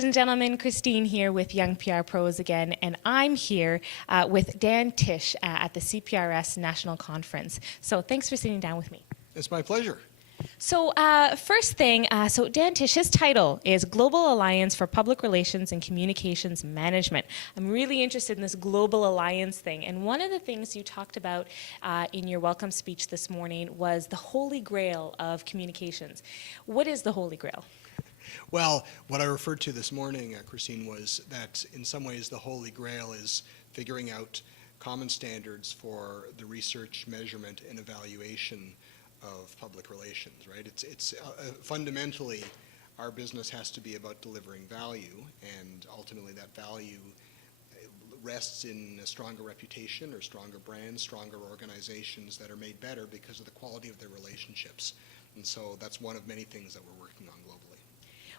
Ladies and gentlemen, Kristine here with Young PR Pros again, and I'm here with Dan Tisch at the CPRS National Conference. So thanks for sitting down with me. It's my pleasure. So first thing, so Dan Tisch, his title is Global Alliance for Public Relations and Communications Management. I'm really interested in this Global Alliance thing, and one of the things you talked about in your welcome speech this morning was the Holy Grail of communications. What is the Holy Grail? Well, what I referred to this morning, Kristine, was that in some ways the Holy Grail is figuring out common standards for the research, measurement, and evaluation of public relations, right? It's fundamentally, our business has to be about delivering value, and ultimately that value rests in a stronger reputation or stronger brands, stronger organizations that are made better because of the quality of their relationships. And so that's one of many things that we're working on globally.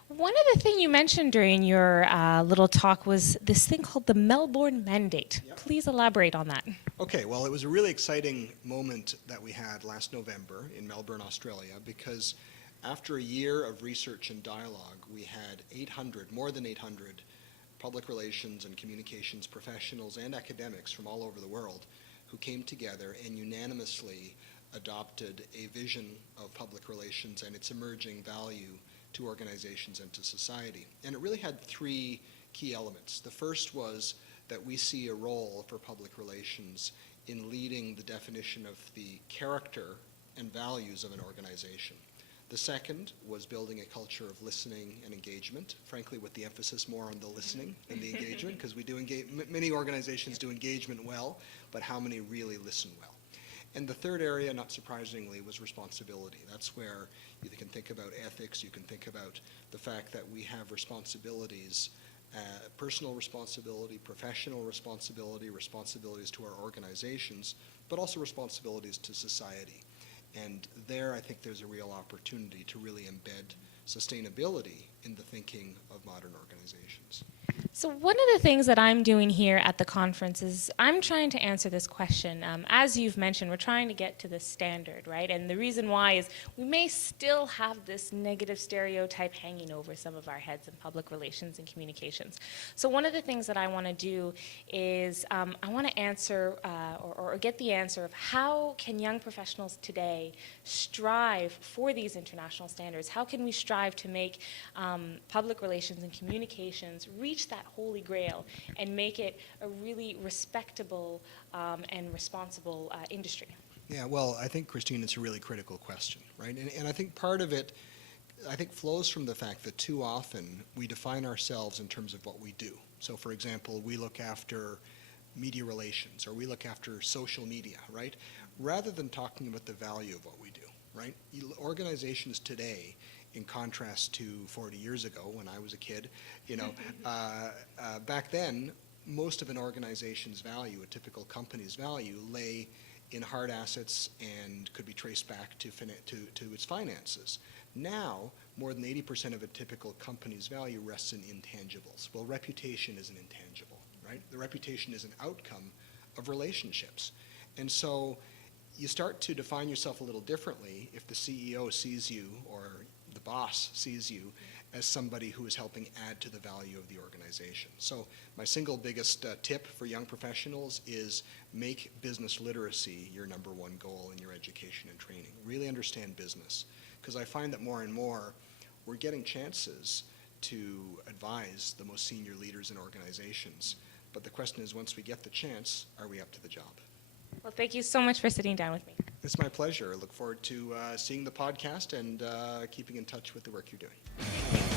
One of the things you mentioned during your little talk was this thing called the Melbourne Men Date. Yep. Please elaborate on that. Okay, well, it was a really exciting moment that we had last November in Melbourne, Australia, because after a year of research and dialogue, we had more than 800 public relations and communications professionals and academics from all over the world who came together and unanimously adopted a vision of public relations and its emerging value to organizations and to society. And it really had three key elements. The first was that we see a role for public relations in leading the definition of the character and values of an organization. The second was building a culture of listening and engagement, frankly with the emphasis more on the listening than the engagement, because we do many organizations do engagement well, but how many really listen well? And the third area, not surprisingly, was responsibility. That's where you can think about ethics, you can think about the fact that we have responsibilities, personal responsibility, professional responsibility, responsibilities to our organizations, but also responsibilities to society. And there I think there's a real opportunity to really embed sustainability in the thinking of modern organizations. So one of the things that I'm doing here at the conference is I'm trying to answer this question. As you've mentioned, we're trying to get to the standard, right? And the reason why is we may still have this negative stereotype hanging over some of our heads in public relations and communications. So one of the things that I want to do is I want to answer or get the answer of how can young professionals today strive for these international standards? How can we strive to make public relations and communications reach that holy grail and make it a really respectable and responsible industry? Yeah, well, I think, Kristine, it's a really critical question, right? And I think part of it, flows from the fact that too often we define ourselves in terms of what we do. So, for example, we look after media relations or we look after social media, right? Rather than talking about the value of what we do, right? Organizations today, in contrast to 40 years ago when I was a kid, back then, most of an organization's value, a typical company's value, lay in hard assets and could be traced back to its finances. Now, more than 80% of a typical company's value rests in intangibles. Well, reputation is an intangible, right? The reputation is an outcome of relationships. And so you start to define yourself a little differently if the CEO sees you or the boss sees you as somebody who is helping add to the value of the organization. So my single biggest tip for young professionals is make business literacy your number one goal in your education and training. Really understand business, because I find that more and more we're getting chances to advise the most senior leaders in organizations. But the question is, once we get the chance, are we up to the job? Well, thank you so much for sitting down with me. It's my pleasure. I look forward to seeing the podcast and keeping in touch with the work you're doing.